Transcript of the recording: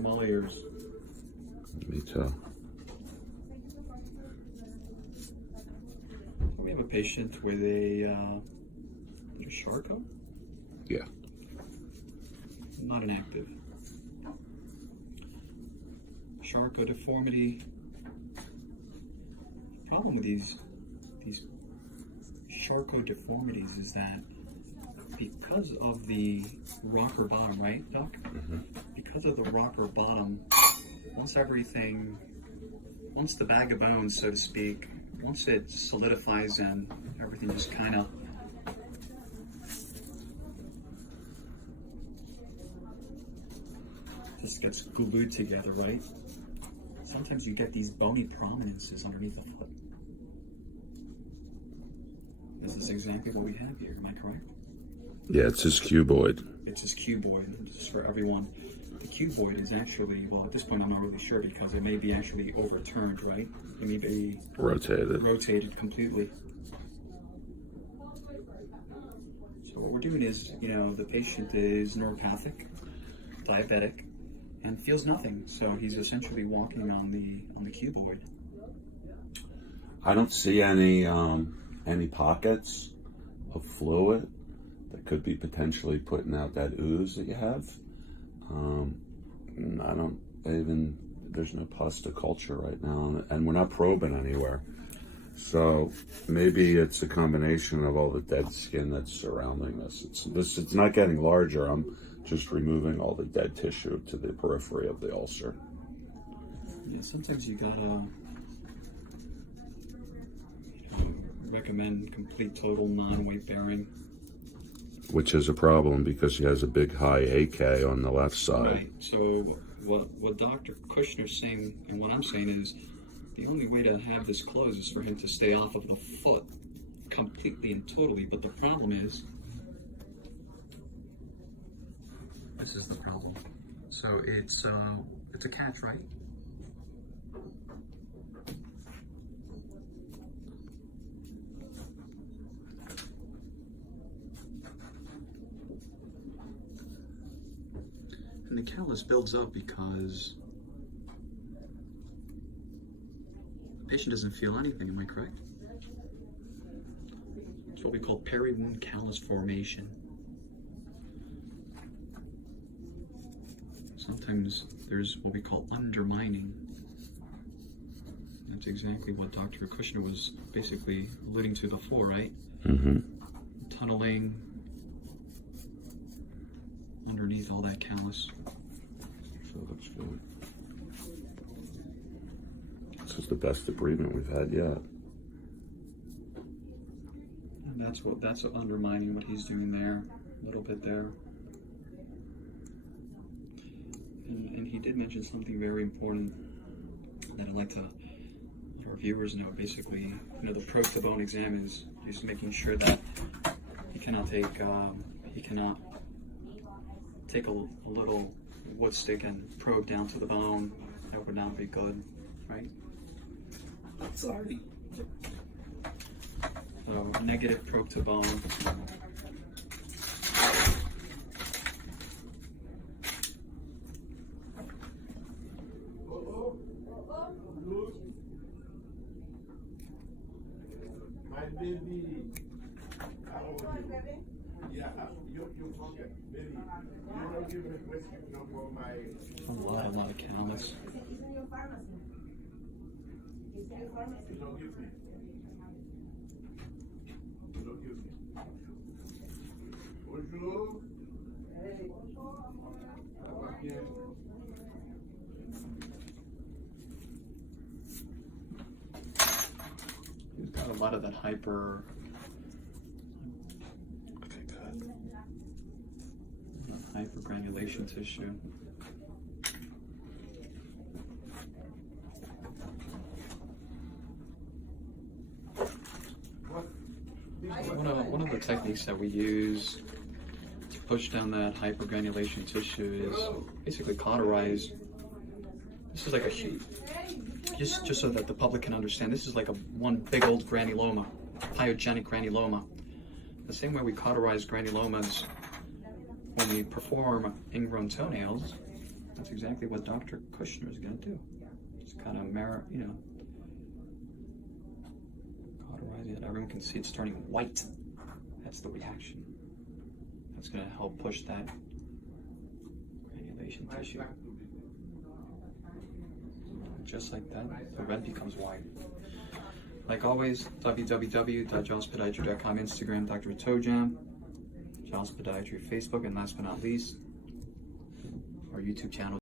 I'm all ears. Me too. We have a patient with a Charcot? Yeah. Not an active. Charcot deformity. The problem with these Charcot deformities is that because of the rocker bottom, right, Doc? Mm-hmm. Because of the rocker bottom, once the bag of bones, so to speak, once it solidifies and everything just kind of just gets glued together, right? Sometimes you get these bony prominences underneath the foot. This is exactly what we have here, am I correct? Yeah, it's his cuboid. It's his cuboid, just for everyone. The cuboid is actually, well, at this point I'm not really sure because it may be actually overturned, right? It may be rotated completely. So what we're doing is, the patient is neuropathic, diabetic, and feels nothing. So he's essentially walking on the cuboid. I don't see any pockets of fluid that could be potentially putting out that ooze that you have. There's no pus to culture right now, and we're not probing anywhere. So maybe it's a combination of all the dead skin that's surrounding this. It's not getting larger. I'm just removing all the dead tissue to the periphery of the ulcer. Yeah, sometimes you gotta recommend complete total non-weight bearing. Which is a problem because he has a big high AK on the left side. Right. So what Dr. Kushner's saying and what I'm saying is the only way to have this closed is for him to stay off of the foot completely and totally. But the problem is, this is the problem. So it's a catch, right? And the callus builds up because the patient doesn't feel anything, am I correct? It's what we call peri-wound callus formation. Sometimes there's what we call undermining. That's exactly what Dr. Kushner was basically alluding to before, right? Mm-hmm. Tunneling underneath all that callus. So that's good. This is the best debridement we've had yet. And that's undermining what he's doing there, a little bit there. And he did mention something very important that I'd like to let our viewers know. Basically, the probe to bone exam is just making sure that he cannot take a little wood stick and probe down to the bone. That would not be good, right? Sorry. So negative probe to bone. My baby. Yeah, you forget, baby. You don't give me prescription for my. A lot of callus. You don't give me. You don't give me. Bonjour. Ça va bien? He's got a lot of that hyper. Okay, good. Hypergranulation tissue. One of the techniques that we use to push down that hypergranulation tissue is basically cauterize. This is like a sheet, just so that the public can understand. This is like one big old granuloma, pyogenic granuloma. The same way we cauterize granulomas when we perform ingrown toenails, That's exactly what Dr. Kushner is going to do. Just kind of cauterizing it. Everyone can see it's turning white. That's the reaction. That's going to help push that granulation tissue. Just like that, the red becomes white. Like always, www.jonspodiatry.com, Instagram, Dr. Tojam, Jon's Podiatry, Facebook, and last but not least, our YouTube channel.